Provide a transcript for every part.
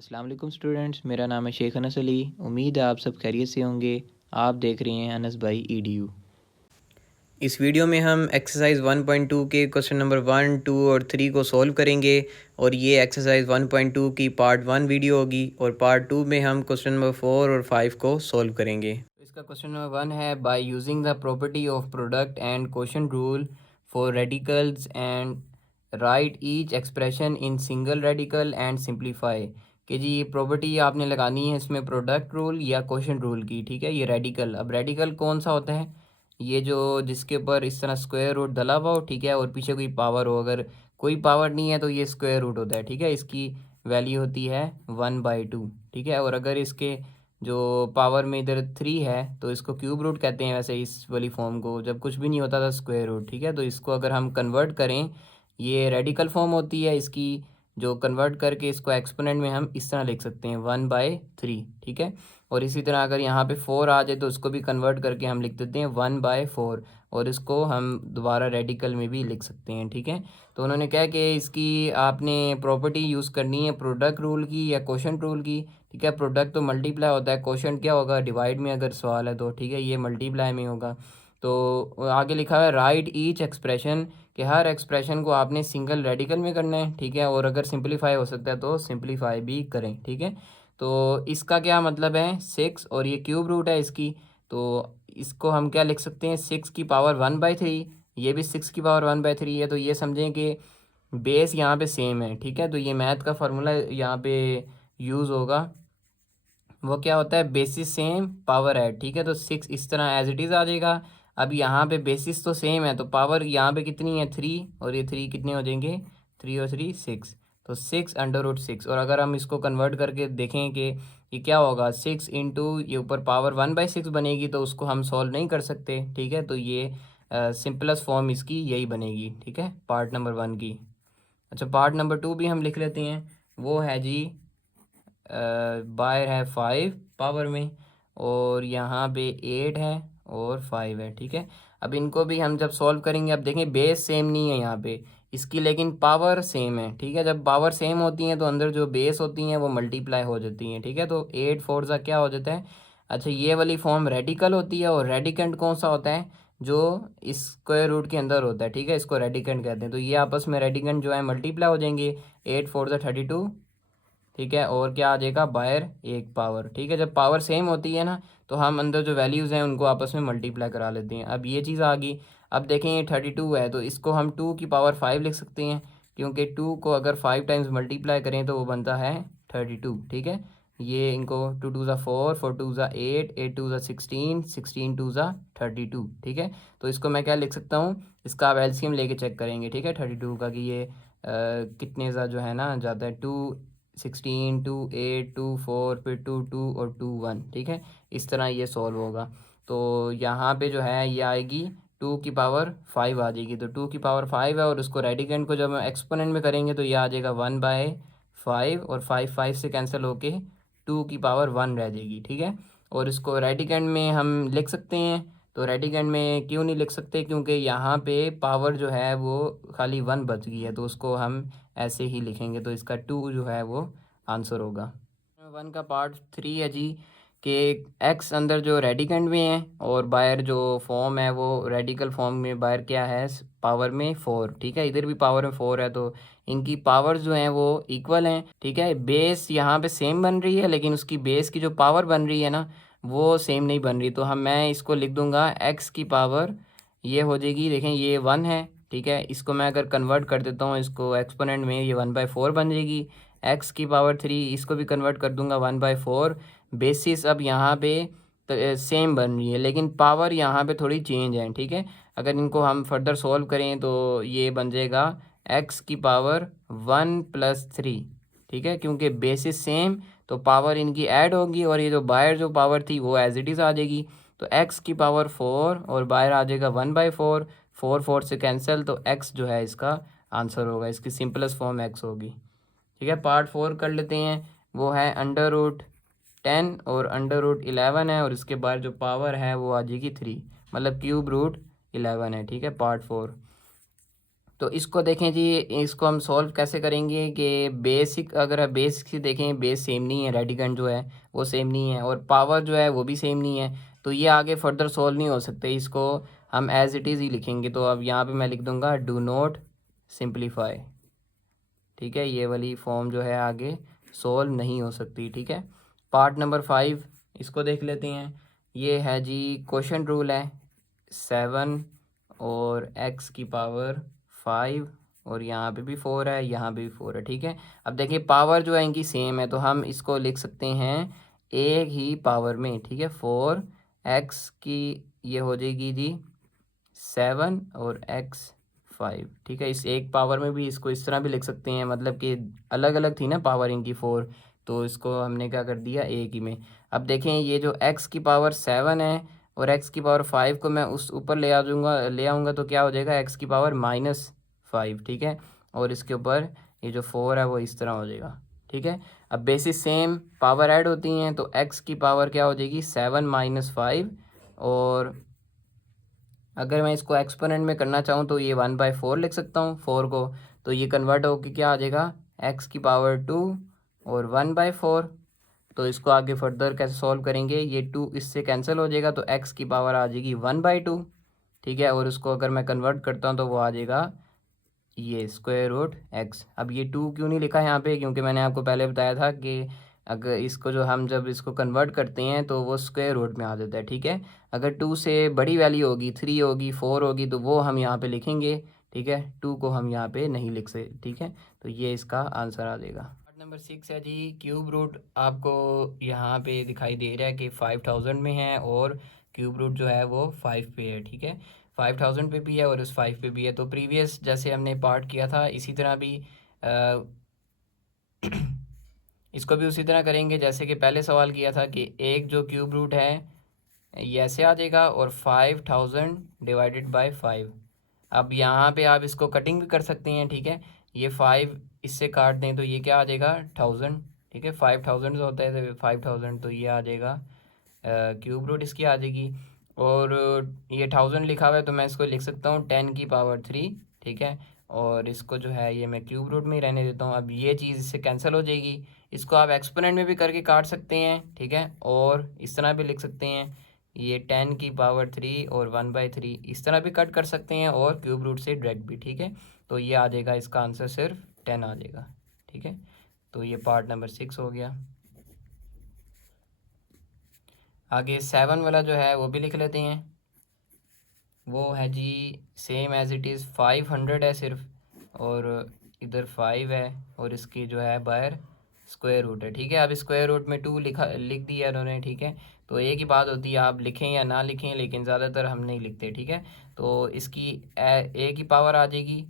अस्सलाम वालेकुम स्टूडेंट्स, मेरा नाम है शेख अनस अली। उम्मीद है आप सब खैरियत से होंगे। आप देख रहे हैं अनस भाई ईडीयू। इस वीडियो में हम एक्सरसाइज 1.2 के क्वेश्चन नंबर 1, 2 और 3 को सॉल्व करेंगे और ये एक्सरसाइज 1.2 की पार्ट 1 वीडियो होगी और पार्ट 2 में हम क्वेश्चन नंबर 4 और 5 को सॉल्व करेंगे। इसका क्वेश्चन नंबर 1 है, by using the property of product and quotient rule for radicals and right each expression in single radical and simplify. कि जी ये प्रॉपर्टी आपने लगानी है इसमें प्रोडक्ट रूल या क्वोशंट रूल की। ठीक है, ये रेडिकल, अब रेडिकल कौन सा होता है? ये जो जिसके ऊपर इस तरह स्क्वायर रूट डला हुआ हो, ठीक है, और पीछे कोई पावर हो। अगर कोई पावर नहीं है तो ये स्क्वायर रूट होता है। ठीक है, इसकी वैल्यू होती है 1/2। ठीक है, और अगर इसके जो पावर में इधर 3 है तो इसको क्यूब रूट कहते हैं। वैसे इस वाली फॉर्म को जब कुछ भी नहीं होता था स्क्वायर रूट। ठीक है, तो इसको अगर हम कन्वर्ट करें, ये रेडिकल फॉर्म होती है इसकी, जो कन्वर्ट करके इसको एक्सपोनेंट में हम इस तरह लिख सकते हैं 1/3। ठीक है, और इसी तरह अगर यहाँ पे 4 आ जाए तो उसको भी कन्वर्ट करके हम लिख देते हैं 1/4, और इसको हम दोबारा रेडिकल में भी लिख सकते हैं। ठीक है, तो उन्होंने कहा कि इसकी आपने प्रॉपर्टी यूज़ करनी है प्रोडक्ट रूल की या क्वोशंट रूल की। ठीक है, प्रोडक्ट तो मल्टीप्लाई होता है, क्वोशंट क्या होगा? डिवाइड में अगर सवाल है तो। ठीक है, ये मल्टीप्लाई में होगा। तो आगे लिखा है राइट ईच एक्सप्रेशन, कि हर एक्सप्रेशन को आपने सिंगल रेडिकल में करना है। ठीक है, और अगर सिंप्लीफाई हो सकता है तो सिंप्लीफाई भी करें। ठीक है, तो इसका क्या मतलब है? 6, और ये क्यूब रूट है इसकी, तो इसको हम क्या लिख सकते हैं? 6⁻1/3। ये भी 6⁻1/3 है, तो ये समझें कि बेस यहाँ पे सेम है। ठीक है, तो ये मैथ का फार्मूला यहाँ पे यूज़ होगा। वो क्या होता है? Basis same power add. ठीक है, तो 6 इस तरह एज इट इज़ आ जाएगा। अब यहाँ पे बेसिस तो सेम है तो पावर यहाँ पे कितनी है? 3, और ये 3 कितने हो जाएंगे? 3 और 3 6, तो 6/6। और अगर हम इसको कन्वर्ट करके देखें कि ये क्या होगा, 6 इंटू ये ऊपर पावर 1/6 बनेगी, तो उसको हम सॉल्व नहीं कर सकते। ठीक है, तो ये सिंपलेस्ट फॉर्म इसकी यही बनेगी। ठीक है, पार्ट नंबर 1 की। अच्छा, पार्ट नंबर 2 भी हम लिख लेते हैं। वो है जी, बायर है 5 पावर में, और यहाँ पे 8 है और 5 है। ठीक है, अब इनको भी हम जब सॉल्व करेंगे, अब देखें बेस सेम नहीं है यहाँ पे इसकी, लेकिन पावर सेम है। ठीक है, जब पावर सेम होती हैं तो अंदर जो बेस होती हैं वो मल्टीप्लाई हो जाती हैं। ठीक है, तो 8 4 सा क्या हो जाता है? अच्छा, ये वाली फॉर्म रेडिकल होती है, और रेडिकेंट कौन सा होता है? जो इस स्क्वायर रूट के अंदर होता है। ठीक है, इसको रेडिकेंट कहते हैं। तो ये आपस में रेडिकेंट जो है मल्टीप्लाई हो जाएंगे। 8 4 सा 32। ठीक है, और क्या आ जाएगा? बायर एक पावर। ठीक है, जब पावर सेम होती है ना तो हम अंदर जो वैल्यूज़ हैं उनको आपस में मल्टीप्लाई करा लेते हैं। अब ये चीज़ आ गई। अब देखें ये 32 है तो इसको हम 2⁻5 लिख सकते हैं, क्योंकि 2 को अगर 5 टाइम्स मल्टीप्लाई करें तो वो बनता है 32। ठीक है, ये इनको 2 2 ज़ा 4, 4 2 ज़ा 8, 8 2 ज़ा 16, 16 2 ज़ा 32। ठीक है, तो इसको मैं क्या लिख सकता हूँ? इसका आप एलसीएम लेके चेक करेंगे। ठीक है, 32 का कि ये कितने सा जो है ना जाता है, 2 16 2 8 2 4 फिर 2 2 और 2 1। ठीक है, इस तरह ये सॉल्व होगा। तो यहाँ पे जो है ये आएगी 2⁻5 आ जाएगी। तो 2⁻5 है, और उसको रेडिकेंट को जब हम एक्सपोनेंट में करेंगे तो ये आ जाएगा 1/5, और 5 5 से कैंसिल होके 2⁻1 रह जाएगी। ठीक है, और इसको रेडिकेंट में हम लिख सकते हैं। तो रेडिकेंट में क्यों नहीं लिख सकते? क्योंकि यहाँ पे पावर जो है वो खाली 1 बच गई है, तो उसको हम ऐसे ही लिखेंगे। तो इसका 2 जो है वो आंसर होगा। 1 का पार्ट 3 है जी, कि एक्स अंदर जो रेडिकेंट में है और बाहर जो फॉर्म है वो रेडिकल फॉर्म में बाहर क्या है? पावर में 4। ठीक है, इधर भी पावर में 4 है, तो इनकी पावर जो हैं वो इक्वल हैं। ठीक है, बेस यहाँ पे सेम बन रही है, लेकिन उसकी बेस की जो पावर बन रही है ना वो सेम नहीं बन रही। तो मैं इसको लिख दूंगा एक्स की पावर, ये हो जाएगी, देखें ये 1 है। ठीक है, इसको मैं अगर कन्वर्ट कर देता हूँ इसको एक्सपोनेंट में, ये 1/4 बन जाएगी। एक्स की पावर 3 इसको भी कन्वर्ट कर दूंगा 1/4। बेसिस अब यहाँ पे सेम बन रही है, लेकिन पावर यहाँ पे थोड़ी चेंज है। ठीक है, अगर इनको हम फर्दर सॉल्व करें तो ये बन जाएगा एक्स की पावर 1+3। ठीक है, क्योंकि बेसिस सेम तो पावर इनकी ऐड होगी, और ये जो बाहर जो पावर थी वो एज इट इज़ आ जाएगी। तो एक्स की पावर 4 और बाहर आ जाएगा 1/4, 4 4 से कैंसिल, तो एक्स जो है इसका आंसर होगा। इसकी सिंपलेस्ट फॉर्म एक्स होगी। ठीक है, पार्ट 4 कर लेते हैं। वो है √10 और √11 है, और इसके बाद जो पावर है वो आ जाएगी 3, मतलब क्यूब रूट 11 है। ठीक है, पार्ट 4। तो इसको देखें जी, इसको हम सॉल्व कैसे करेंगे कि बेसिक, अगर बेसिक से देखें बेस सेम नहीं है, रेडिकंड जो है वो सेम नहीं है और पावर जो है वो भी सेम नहीं है, तो ये आगे फर्दर सॉल्व नहीं हो सकते, इसको हम एज इट इज़ ही लिखेंगे। तो अब यहाँ पे मैं लिख दूँगा डू नॉट सिंप्लीफाई, ठीक है, ये वाली फॉर्म जो है आगे सॉल्व नहीं हो सकती, ठीक है। पार्ट नंबर 5 इसको देख लेते हैं। ये है जी क्वेश्चन रूल है 7 और x की पावर 5 और यहाँ पे भी 4 है, यहाँ पे भी 4 है, ठीक है। अब देखिए पावर जो है इनकी सेम है, तो हम इसको लिख सकते हैं एक ही पावर में, ठीक है। 4x की ये हो जाएगी जी 7 और x 5, ठीक है। इस एक पावर में भी इसको इस तरह भी लिख सकते हैं, मतलब कि अलग अलग थी ना पावर इनकी 4, तो इसको हमने क्या कर दिया एक ही में। अब देखें ये जो x की पावर 7 है और x की पावर 5 को मैं उस ऊपर ले आऊँगा तो क्या हो जाएगा x की पावर -5, ठीक है। और इसके ऊपर ये जो 4 है वो इस तरह हो जाएगा, ठीक है। अब बेसिस सेम पावर ऐड होती हैं तो x की पावर क्या हो जाएगी 7 - 5, और अगर मैं इसको एक्सपोनेंट में करना चाहूँ तो ये 1/4 लिख सकता हूँ 4 को, तो ये कन्वर्ट होकर क्या आ जाएगा x की पावर 2 और 1/4। तो इसको आगे फर्दर कैसे सॉल्व करेंगे, ये 2 इससे कैंसिल हो जाएगा तो x की पावर आ जाएगी 1/2, ठीक है। और उसको अगर मैं कन्वर्ट करता हूँ तो वो आ जाएगा ये √x। अब ये 2 क्यों नहीं लिखा है यहाँ पे, क्योंकि मैंने आपको पहले बताया था कि अगर इसको जो हम जब इसको कन्वर्ट करते हैं तो वो स्क्वायर रूट में आ जाता है, ठीक है। अगर 2 से बड़ी वैल्यू होगी, 3 होगी, 4 होगी, तो वो हम यहाँ पे लिखेंगे, ठीक है। 2 को हम यहाँ पे नहीं लिख सकते, ठीक है। तो ये इसका आंसर आ जाएगा। पार्ट नंबर 6 है जी क्यूब रूट। आपको यहाँ पे दिखाई दे रहा है कि 5000 में है और क्यूब रूट जो है वो 5 पे है, ठीक है। 5000 पे भी है और उस 5 पे भी है। तो प्रीवियस जैसे हमने पार्ट किया था इसी तरह भी इसको भी उसी तरह करेंगे जैसे कि पहले सवाल किया था कि एक जो क्यूब रूट है ये ऐसे आ जाएगा और 5000 डिवाइडेड बाय 5। अब यहाँ पे आप इसको कटिंग भी कर सकते हैं, ठीक है। ये 5 इससे काट दें तो ये क्या आ जाएगा 1000, ठीक है। 5000 जो होता है तो 5000, तो ये आ जाएगा क्यूब रूट इसकी आ जाएगी। और ये 1000 लिखा हुआ है तो मैं इसको लिख सकता हूँ 10 की पावर 3, ठीक है। और इसको जो है ये मैं क्यूब रूट में ही रहने देता हूँ। अब ये चीज़ इससे कैंसिल हो जाएगी। इसको आप एक्सपोनेंट में भी करके काट सकते हैं, ठीक है। और इस तरह भी लिख सकते हैं ये 10 की पावर 3 और 1/3, इस तरह भी कट कर सकते हैं और क्यूब रूट से डायरेक्ट भी, ठीक है। तो ये आ जाएगा, इसका आंसर सिर्फ 10 आ जाएगा, ठीक है। तो ये पार्ट नंबर 6 हो गया। आगे 7 वाला जो है वो भी लिख लेते हैं। वो है जी सेम एज इट इज़ 500 है सिर्फ, और इधर 5 है और इसकी जो है बाहर स्क्वायर रूट है, ठीक है। अब स्क्वायर रूट में 2 लिख दिया उन्होंने, ठीक है। तो एक ही बात होती है आप लिखें या ना लिखें, लेकिन ज़्यादातर हम नहीं लिखते, ठीक है। तो इसकी ए की पावर आ जाएगी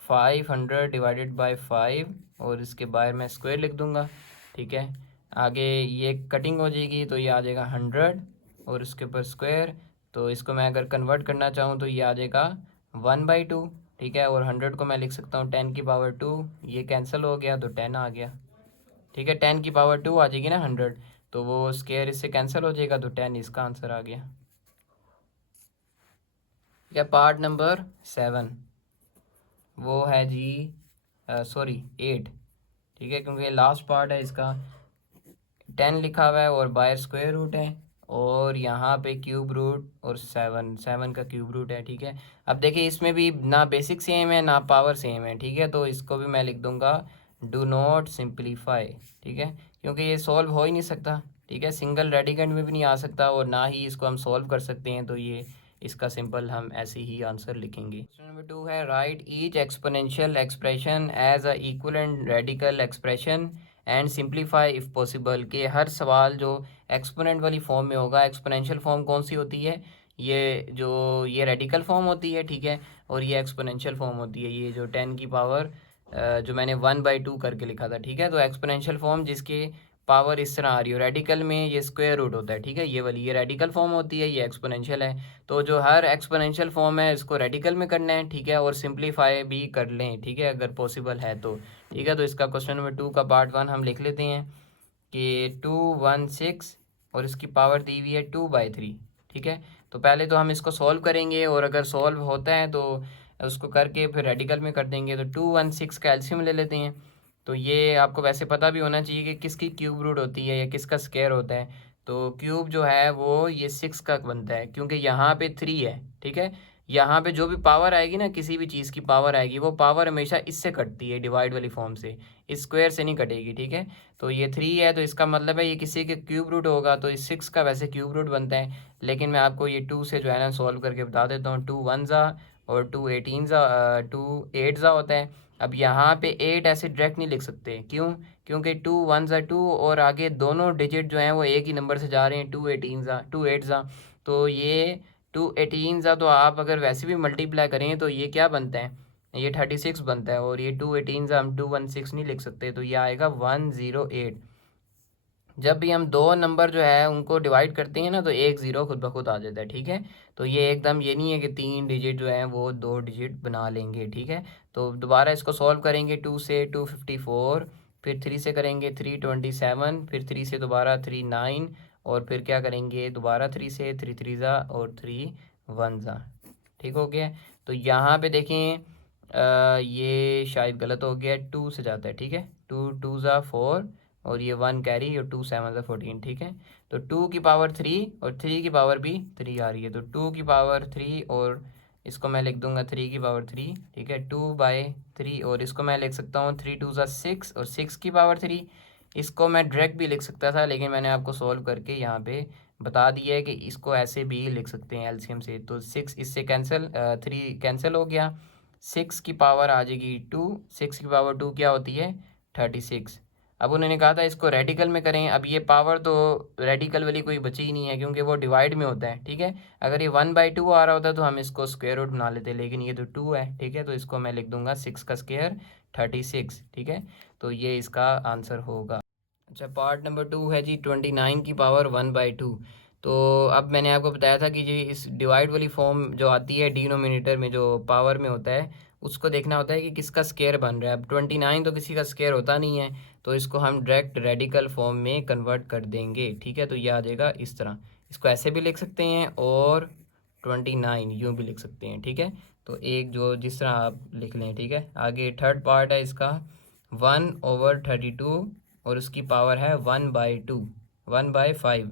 500 डिवाइडेड बाय 5 और इसके बाहर मैं स्क्वायर लिख दूंगा, ठीक है। आगे ये कटिंग हो जाएगी तो ये आ जाएगा 100 और उसके ऊपर स्क्वायर। तो इसको मैं अगर कन्वर्ट करना चाहूँ तो ये आ जाएगा 1/2, ठीक है। और 100 को मैं लिख सकता हूँ 10 की पावर 2, ये कैंसिल हो गया तो 10 आ गया, ठीक है। 10 की पावर 2 आ जाएगी ना 100, तो वो स्क्वायर इससे कैंसिल हो जाएगा तो 10 इसका आंसर आ गया। या पार्ट नंबर 7 वो है जी सॉरी 8, ठीक है, क्योंकि लास्ट पार्ट है इसका। 10 लिखा हुआ है और बाहर स्क्वायर रूट है और यहाँ पे क्यूब रूट और 7 का क्यूब रूट है, ठीक है। अब देखिए इसमें भी ना बेसिक सेम है ना पावर सेम है, ठीक है। तो इसको भी मैं लिख दूंगा डू नॉट सिंप्लीफाई, ठीक है, क्योंकि ये सॉल्व हो ही नहीं सकता, ठीक है। सिंगल रेडिकेंड में भी नहीं आ सकता और ना ही इसको हम सॉल्व कर सकते हैं, तो ये इसका सिंपल हम ऐसे ही आंसर लिखेंगे। क्वेश्चन नंबर 2 है right each exponential expression as a equal and radical expression and simplify if possible. के हर सवाल जो एक्सपोनेंट वाली फॉर्म में होगा, एक्सपोनेंशियल फॉर्म कौन सी होती है, ये रेडिकल फॉर्म होती है, ठीक है। और ये एक्सपोनेंशियल फॉर्म होती है, ये जो 10 की पावर जो मैंने 1/2 करके लिखा था, ठीक है। तो एक्सपोनेंशियल फॉर्म जिसके पावर इस तरह आ रही हो, रेडिकल में ये स्क्वायर रूट होता है, ठीक है। ये वाली ये रेडिकल फॉर्म होती है, ये एक्सपोनेंशियल है। तो जो हर एक्सपोनेंशियल फॉर्म है इसको रेडिकल में करना है, ठीक है। और सिंप्लीफाई भी कर लें, ठीक है, अगर पॉसिबल है तो, ठीक है। तो इसका क्वेश्चन नंबर 2 का पार्ट 1 हम लिख लेते हैं कि 216 और इसकी पावर दी हुई है 2/3, ठीक है। तो पहले तो हम इसको सॉल्व करेंगे और अगर सॉल्व होता है तो उसको करके फिर रेडिकल में कर देंगे। तो 216 का एलसीएम ले लेते हैं। तो ये आपको वैसे पता भी होना चाहिए कि किसकी क्यूब रूट होती है या किसका स्क्वायर होता है। तो क्यूब जो है वो ये 6 का बनता है, क्योंकि यहाँ पे 3 है, ठीक है। यहाँ पे जो भी पावर आएगी ना, किसी भी चीज़ की पावर आएगी, वो पावर हमेशा इससे कटती है, डिवाइड वाली फॉर्म से, स्क्वायर से नहीं कटेगी, ठीक है। तो ये 3 है, तो इसका मतलब है ये किसी के क्यूब रूट होगा, तो इस 6 का वैसे क्यूब रूट बनता है। लेकिन मैं आपको ये 2 से जो है ना सॉल्व करके बता देता हूँ। 2 1 ज़ा और 2 18 ज़ा, 2 8 ज़ा होता है। अब यहाँ पे 8 ऐसे डायरेक्ट नहीं लिख सकते, क्यों? क्योंकि 2 1 ज़ा 2 और आगे दोनों डिजिट जो हैं वो एक ही नंबर से जा रहे हैं, 2 18 ज़ा 2 8 ज़ा। तो ये 2 18 ज़ा, तो आप अगर वैसे भी मल्टीप्लाई करें तो ये क्या बनता है, ये 36 बनता है। और ये 2 18 ज़ा हम 216 नहीं लिख सकते, तो ये आएगा 108। जब भी हम दो नंबर जो है उनको डिवाइड करते हैं ना, तो एक ज़ीरो खुद ब खुद आ जाता है, ठीक है। तो ये एकदम ये नहीं है कि 3 डिजिट जो है वो 2 डिजिट बना लेंगे, ठीक है। तो दोबारा इसको सॉल्व करेंगे। 2 से 254, फिर 3 से करेंगे 327, फिर 3 से दोबारा 39, और फिर क्या करेंगे दोबारा 3 से 3 3 ज़ा और 3 1 ज़ा, ठीक हो गया। तो यहाँ पे देखें ये शायद गलत हो गया, 2 से जाता है, ठीक है। 2 2 ज़ा 4 और ये 1 कैरी और 2 7 ज़ा 14, ठीक है। तो 2 की पावर 3 और 3 की पावर भी 3 आ रही है, तो 2 की पावर 3 और इसको मैं लिख दूंगा 3 की पावर 3, ठीक है। 2/3 और इसको मैं लिख सकता हूँ 3 2 ज़ा 6 और 6 की पावर 3। इसको मैं डायरेक्ट भी लिख सकता था, लेकिन मैंने आपको सॉल्व करके यहाँ पे बता दिया है कि इसको ऐसे भी लिख सकते हैं एलसीएम से। तो 6 इससे कैंसिल, 3 कैंसिल हो गया, 6 की पावर आ जाएगी 2, 6 की पावर 2 क्या होती है 36। अब उन्होंने कहा था इसको रेडिकल में करें। अब ये पावर तो रेडिकल वाली कोई बची ही नहीं है, क्योंकि वो डिवाइड में होता है, ठीक है। अगर ये 1/2 आ रहा होता तो हम इसको स्क्वायर रूट बना लेते, लेकिन ये तो 2 है, ठीक है। तो इसको मैं लिख दूंगा 6 का स्क्वायर 36, ठीक है। तो ये इसका आंसर होगा। अच्छा, पार्ट नंबर 2 है जी 29 की पावर 1/2। तो अब मैंने आपको बताया था कि जी इस डिवाइड वाली फॉर्म जो आती है डिनोमिनेटर में, जो पावर में होता है, उसको देखना होता है कि किसका स्क्वायर बन रहा है। अब 29 तो किसी का स्क्वायर होता नहीं है, तो इसको हम डायरेक्ट रेडिकल फॉर्म में कन्वर्ट कर देंगे, ठीक है। तो ये आ जाएगा इस तरह, इसको ऐसे भी लिख सकते हैं और 29 यूँ भी लिख सकते हैं, ठीक है। तो एक जो जिस तरह आप लिख लें, ठीक है। आगे थर्ड पार्ट है इसका 1/32 और उसकी पावर है 1/2, 1/5।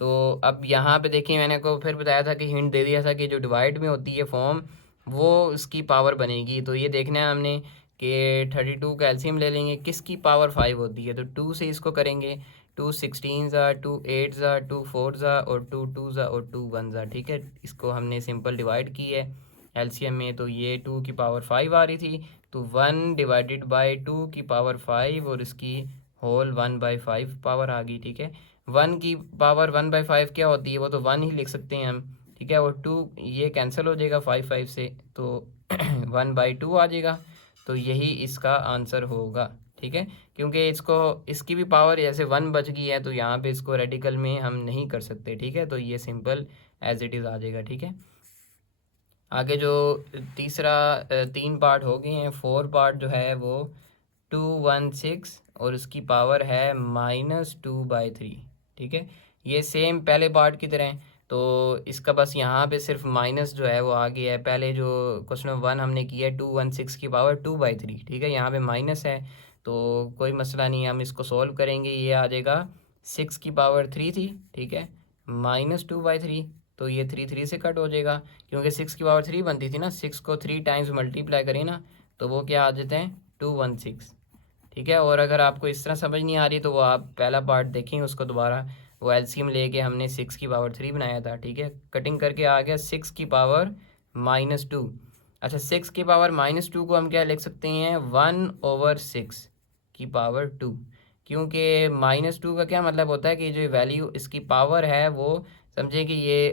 तो अब यहाँ पे देखिए, मैंने को फिर बताया था कि हिंट दे दिया था कि जो डिवाइड में होती है फॉर्म, वो उसकी पावर बनेगी। तो ये देखना है हमने कि 32 का एलसीएम ले लेंगे, किसकी पावर 5 होती है। तो 2 से इसको करेंगे, 2 16 ज़ा, 2 8 ज़ा, 2 4 ज़ा और 2 2 ज़ा और 2 1 ज़ा, ठीक है। इसको हमने सिंपल डिवाइड की है एलसीएम में। तो ये 2 की पावर 5 आ रही थी, तो 1 डिवाइडेड बाई 2 की पावर 5 और इसकी होल 1/5 पावर आ गई, ठीक है। 1 की पावर 1/5 क्या होती है, वो तो 1 ही लिख सकते हैं हम, ठीक है। और 2 ये कैंसिल हो जाएगा 5 5 से, तो 1/2 आ जाएगा। तो यही इसका आंसर होगा, ठीक है। क्योंकि इसको इसकी भी पावर जैसे 1 बच गई है, तो यहाँ पे इसको रेडिकल में हम नहीं कर सकते, ठीक है। तो ये सिंपल एज इट इज़ आ जाएगा, ठीक है। आगे जो तीसरा 3 पार्ट हो गए हैं, 4 पार्ट जो है वो 216 और उसकी पावर है -2/3, ठीक है। ये सेम पहले पार्ट की तरह है, तो इसका बस यहाँ पे सिर्फ माइनस जो है वो आ गया है। पहले जो क्वेश्चन नंबर 1 हमने किया है 216 की पावर 2/3, ठीक है। यहाँ पे माइनस है, तो कोई मसला नहीं, हम इसको सॉल्व करेंगे। ये आ जाएगा 6 की पावर 3 थी, ठीक है, -2/3। तो ये 3 3 से कट हो जाएगा, क्योंकि 6 की पावर 3 बनती थी ना। 6 को 3 टाइम्स मल्टीप्लाई करें ना, तो वो क्या आ जाते हैं 216, ठीक है। और अगर आपको इस तरह समझ नहीं आ रही, तो वो आप पहला पार्ट देखें, उसको दोबारा वो एलसीएम लेके हमने 6 की पावर 3 बनाया था, ठीक है। कटिंग करके आ गया 6 की पावर -2। अच्छा, 6 की पावर -2 को हम क्या लिख सकते हैं 1/6 की पावर 2, क्योंकि -2 का क्या मतलब होता है कि जो वैल्यू इसकी पावर है वो समझे कि ये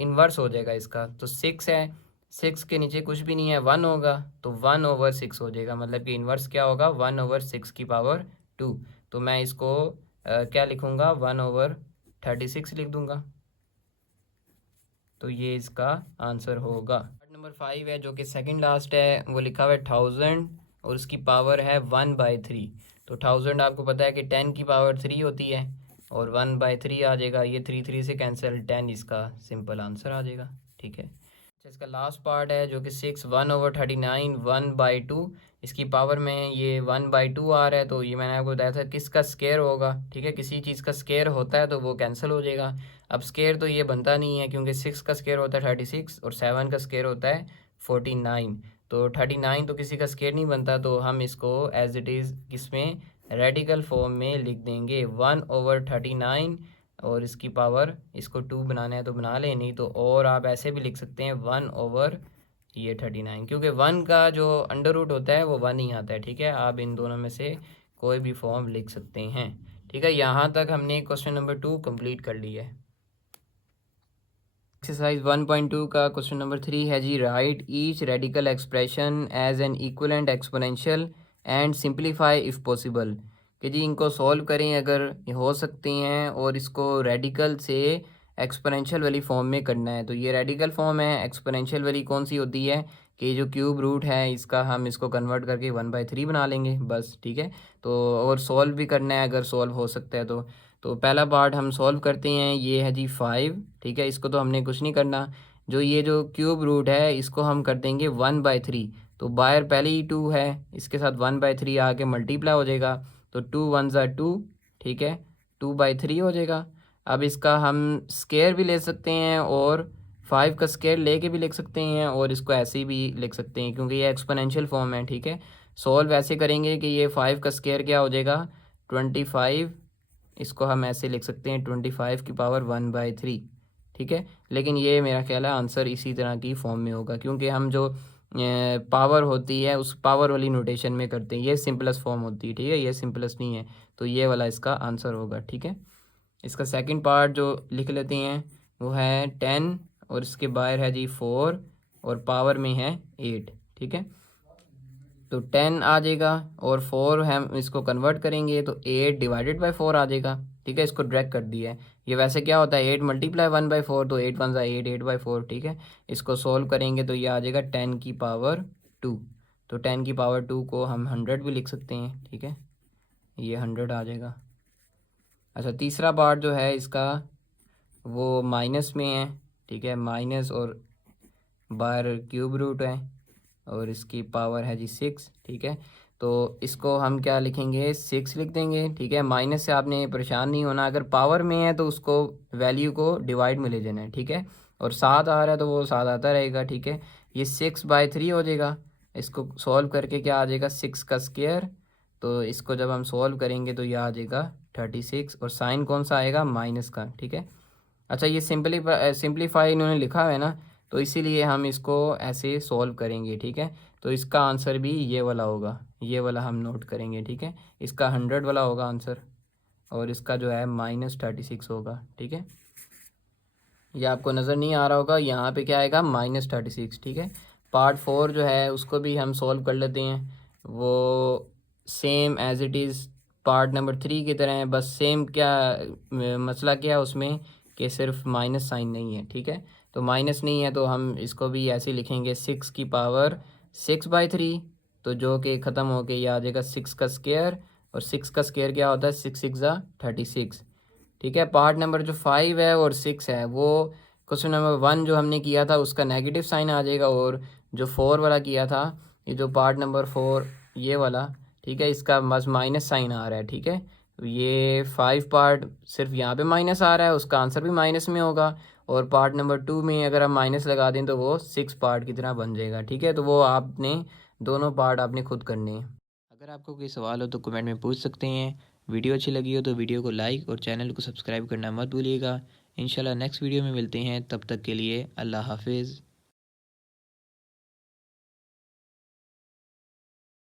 इन्वर्स हो जाएगा इसका। तो 6 है, 6 के नीचे कुछ भी नहीं है, 1 होगा, तो 1/6 हो जाएगा, मतलब कि इन्वर्स क्या होगा 1/6 की पावर 2। तो मैं इसको क्या लिखूँगा 1/36 लिख दूँगा। तो ये इसका आंसर होगा। पार्ट नंबर 5 है जो कि सेकंड लास्ट है, वो लिखा हुआ है 1000 और उसकी पावर है 1/3। तो 1000 आपको पता है कि 10 की पावर 3 होती है, और 1/3 आ जाएगा, ये 3 3 से कैंसिल, 10 इसका सिंपल आंसर आ जाएगा, ठीक है। इसका लास्ट पार्ट है जो कि 6 1/39 1/2, इसकी पावर में ये 1/2 आ रहा है। तो ये मैंने आपको बताया था किसका स्केयर होगा, ठीक है। किसी चीज़ का स्केयर होता है तो वो कैंसिल हो जाएगा। अब स्केयर तो ये बनता नहीं है क्योंकि 6 का स्केयर होता है 36 और 7 का स्केयर होता है 49। तो 39 तो किसी का स्केयर नहीं बनता, तो हम इसको एज इट इज़ किसमें रेडिकल फॉर्म में लिख देंगे 1/39 और इसकी पावर इसको 2 बनाना है तो बना लें, नहीं तो और आप ऐसे भी लिख सकते हैं 1/39, क्योंकि 1 का जो अंडर रूट होता है वो 1 ही आता है, ठीक है। आप इन दोनों में से कोई भी फॉर्म लिख सकते हैं, ठीक है। यहाँ तक हमने क्वेश्चन नंबर 2 कंप्लीट कर लिया है। एक्सरसाइज 1.2 का क्वेश्चन नंबर 3 है जी, write each radical expression as an equivalent exponential and simplify if possible, कि जी इनको सॉल्व करें अगर हो सकते हैं और इसको रेडिकल से एक्सपोनेंशियल वाली फॉर्म में करना है। तो ये रेडिकल फॉर्म है। एक्सपोनेंशियल वाली कौन सी होती है कि जो क्यूब रूट है इसका हम इसको कन्वर्ट करके 1/3 बना लेंगे बस, ठीक है। तो और सॉल्व भी करना है अगर सॉल्व हो सकता है तो पहला पार्ट हम सॉल्व करते हैं। ये है जी 5, ठीक है। इसको तो हमने कुछ नहीं करना। जो ये जो क्यूब रूट है इसको हम कर देंगे 1/3। तो बाहर पहले ही 2 है, इसके साथ 1/3 आके मल्टीप्लाई हो जाएगा। तो 2 1 ज़ा 2, ठीक है, 2/3 हो जाएगा। अब इसका हम स्केयर भी ले सकते हैं और 5 का स्केयर लेके भी लिख सकते हैं और इसको ऐसे ही भी लिख सकते हैं क्योंकि ये एक्सपोनेंशियल फॉर्म है, ठीक है। सॉल्व ऐसे करेंगे कि ये 5 का स्केयर क्या हो जाएगा 25, इसको हम ऐसे लिख सकते हैं 25 की पावर 1/3, ठीक है। लेकिन ये मेरा ख्याल है आंसर इसी तरह की फॉर्म में होगा क्योंकि हम जो पावर होती है उस पावर वाली नोटेशन में करते हैं। ये सिंपलेस्ट फॉर्म होती है, ठीक है, ये सिंपलेस्ट नहीं है। तो ये वाला इसका आंसर होगा, ठीक है। इसका सेकंड पार्ट जो लिख लेते हैं वो है 10 और इसके बाहर है जी 4 और पावर में है 8, ठीक है। तो 10 आ जाएगा और 4 हम इसको कन्वर्ट करेंगे तो 8 डिवाइडेड बाई 4 आ जाएगा, ठीक है। इसको ड्रैग कर दिया है। ये वैसे क्या होता है 8 मल्टीप्लाई 1/4, तो 8 1 ज़ा 8, 8/4, ठीक है। इसको सोल्व करेंगे तो ये आ जाएगा 10 की पावर 2। तो 10 की पावर 2 को हम 100 भी लिख सकते हैं, ठीक है, ये 100 आ जाएगा। अच्छा, तीसरा पार्ट जो है इसका वो माइनस में है, ठीक है, माइनस और बाहर क्यूब रूट है और इसकी पावर है जी 6, ठीक है। तो इसको हम क्या लिखेंगे 6 लिख देंगे, ठीक है। माइनस से आपने परेशान नहीं होना, अगर पावर में है तो उसको वैल्यू को डिवाइड में ले जाना है, ठीक है। और 7 आ रहा है तो वो 7 आता रहेगा, ठीक है। ये 6/3 हो जाएगा। इसको सॉल्व करके क्या आ जाएगा 6 का स्क्वायर। तो इसको जब हम सॉल्व करेंगे तो ये आ जाएगा 36 और साइन कौन सा आएगा माइनस का, ठीक है। अच्छा, ये सिंप्लीफाई इन्होंने लिखा है ना, तो इसीलिए हम इसको ऐसे सॉल्व करेंगे, ठीक है। तो इसका आंसर भी ये वाला होगा, ये वाला हम नोट करेंगे, ठीक है। इसका 100 वाला होगा आंसर और इसका जो है -36 होगा, ठीक है। ये आपको नज़र नहीं आ रहा होगा, यहाँ पे क्या आएगा -36, ठीक है। पार्ट 4 जो है उसको भी हम सॉल्व कर लेते हैं। वो same as it is part number 3 की तरह है, बस सेम क्या मसला क्या है उसमें कि सिर्फ माइनस साइन नहीं है, ठीक है। तो माइनस नहीं है तो हम इसको भी ऐसे लिखेंगे 6 की पावर 6/3, तो जो कि ख़त्म हो के ये आ जाएगा 6 का स्क्वायर और 6 का स्क्वायर क्या होता है 6 6 ज़ा 36, ठीक है। पार्ट नंबर जो 5 है और 6 है वो क्वेश्चन नंबर 1 जो हमने किया था उसका नेगेटिव साइन आ जाएगा और जो 4 वाला किया था ये जो पार्ट नंबर 4 ये वाला, ठीक है, इसका बस माइनस साइन आ रहा है, ठीक है। तो ये 5 पार्ट सिर्फ यहाँ पे माइनस आ रहा है, उसका आंसर भी माइनस में होगा। और पार्ट नंबर 2 में अगर हम माइनस लगा दें तो वो 6 पार्ट की तरह बन जाएगा, ठीक है। तो वो आपने दोनों पार्ट आपने खुद करने हैं। अगर आपको कोई सवाल हो तो कमेंट में पूछ सकते हैं। वीडियो अच्छी लगी हो तो वीडियो को लाइक और चैनल को सब्सक्राइब करना मत भूलिएगा। इंशाल्लाह नेक्स्ट वीडियो में मिलते हैं, तब तक के लिए अल्लाह हाफिज़।